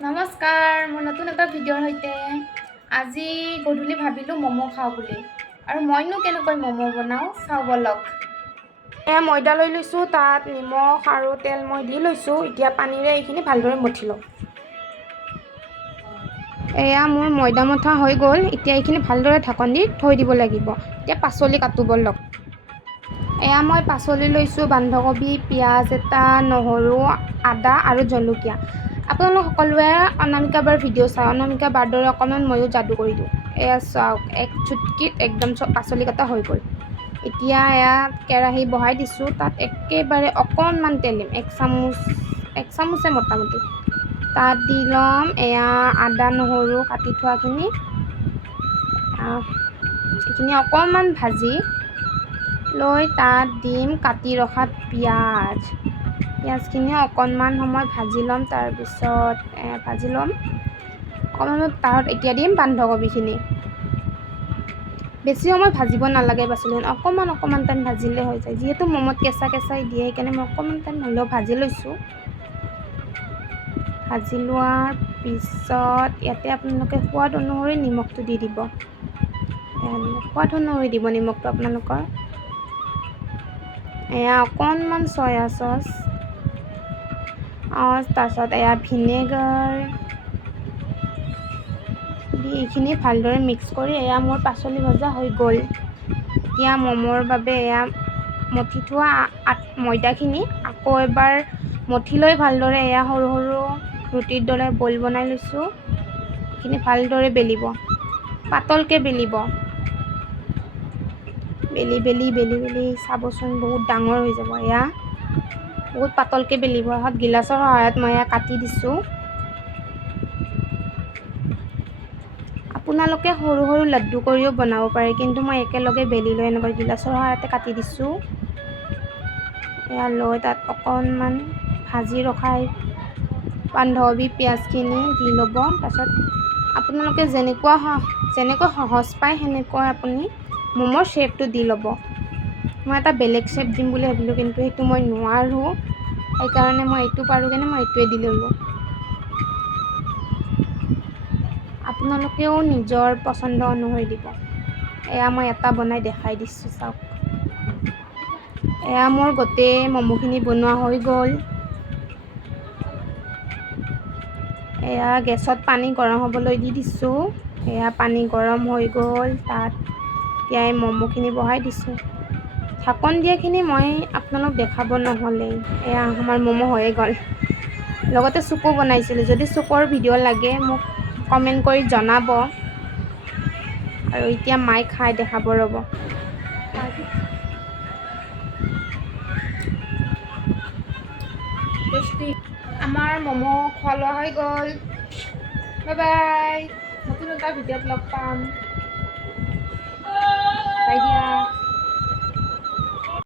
নমস্কাৰ, মোৰ নতুন এটা ভিডিঅ'ৰ সৈতে আজি গধূলি ভাবিলোঁ ম'ম' খাওঁ বুলি। আৰু মইনো কেনেকৈ ম'ম' বনাওঁ চাওঁ বলক। ময়দা লৈ লৈছোঁ, তাত নিমখ আৰু তেল মই দি লৈছোঁ। এতিয়া পানীৰে এইখিনি ভালদৰে মঠি লওঁ। এয়া মোৰ ময়দা মঠা হৈ গ'ল। এতিয়া এইখিনি ভালদৰে ঢাকন দি থৈ দিব লাগিব। এতিয়া পাচলি কাটো বলক। এয়া মই পাচলি লৈছোঁ, বন্ধাকবি, পিঁয়াজ এটা, নহৰু, আদা আৰু জলকীয়া। আপোনালোক সকলোৱে অনামিকা বাৰ ভিডিঅ' চাওঁ। অনামিকা বাৰ দৰে অকণমান ময়ো যাদু কৰি দিওঁ। এয়া চাওক, এক চুটকিত একদম চব পাচলি কটা হৈ গ'ল। এতিয়া এয়া কেৰাহী বহাই দিছোঁ, তাত একেবাৰে অকণমান তেল দিম, এক চামুচে মোটামুটি। তাত দি ল'ম এয়া আদা নহৰু কাটি থোৱাখিনি। এইখিনি অকণমান ভাজি লৈ তাত দিম কাটি ৰখা পিঁয়াজখিনি অকণমান সময় ভাজি ল'ম। তাৰপিছত ভাজি ল'ম অকণমান। তাত এতিয়া দিম বন্ধাকবিখিনি। বেছি সময় ভাজিব নালাগে পাচলিখিনি, অকণমান টাইম ভাজিলে হৈ যায়। যিহেতু ম'মত কেঁচাই দিয়ে, সেইকাৰণে মই অকণমান টাইম হ'লেও ভাজি লৈছোঁ। ভাজি লোৱাৰ পিছত ইয়াতে আপোনালোকে সোৱাদ অনুসৰি নিমখটো দি দিব। সোৱাদ অনুসৰি দিব নিমখটো আপোনালোকৰ। এয়া অকণমান চয়া চচ, তাৰপিছত এয়া ভিনেগাৰ দি এইখিনি ভালদৰে মিক্স কৰি এয়া মোৰ পাচলি ভজা হৈ গ'ল। এতিয়া ম'মৰ বাবে এয়া মঠি থোৱা ময়দাখিনি আকৌ এবাৰ মঠি লৈ ভালদৰে এয়া সৰু সৰু ৰুটিৰ দৰে বইল বনাই লৈছোঁ। এইখিনি ভালদৰে বেলিব, পাতলকৈ বেলিব। বেলি চাবচোন বহুত ডাঙৰ হৈ যাব। এয়া বহুত পাতলকৈ বেলিব। গিলাচৰ সহায়ত মই এয়া কাটি দিছোঁ। আপোনালোকে সৰু সৰু লাড্ডু কৰিও বনাব পাৰে, কিন্তু মই একেলগে বেলি লৈ এনেকৈ গিলাচৰ সহায়তে কাটি দিছোঁ। এয়া লৈ তাত অকণমান ভাজি ৰখা বন্ধাকবি পিঁয়াজখিনি দি ল'ব। তাৰপিছত আপোনালোকে যেনেকৈ সহজ পায় সেনেকৈ আপুনি ম'মৰ শ্বেপটো দি ল'ব। মই এটা বেলেগ শ্বেপ দিম বুলি ভাবিলোঁ, কিন্তু সেইটো মই নোৱাৰোঁ। সেইকাৰণে মই এইটো পাৰোঁ কাৰণে মই এইটোৱে দি ল'লোঁ। আপোনালোকেও নিজৰ পচন্দ অনুসৰি দিব। এয়া মই এটা বনাই দেখাই দিছোঁ, চাওক। এয়া মোৰ গোটেই ম'ম'খিনি বনোৱা হৈ গ'ল। এয়া গেছত পানী গৰম হ'বলৈ দি দিছোঁ। এয়া পানী গৰম হৈ গ'ল, তাত এতিয়া এই ম'ম'খিনি বহাই দিছোঁ। ঢাকন দিয়াখিনি মই আপোনালোক দেখাব নহ'লেই। এয়া আমাৰ ম'ম' হৈয়ে গ'ল। লগতে চুপো বনাইছিলোঁ। যদি চুপৰ ভিডিঅ' লাগে মোক কমেণ্ট কৰি জনাব। আৰু এতিয়া মায়ে খাই দেখাব ৰ'ব। আমাৰ ম'ম' খোৱা লোৱা হৈ গ'ল। Bye bye. নতুন এটা ভিডিঅ'ত লগ পাম। বাই দিয়া।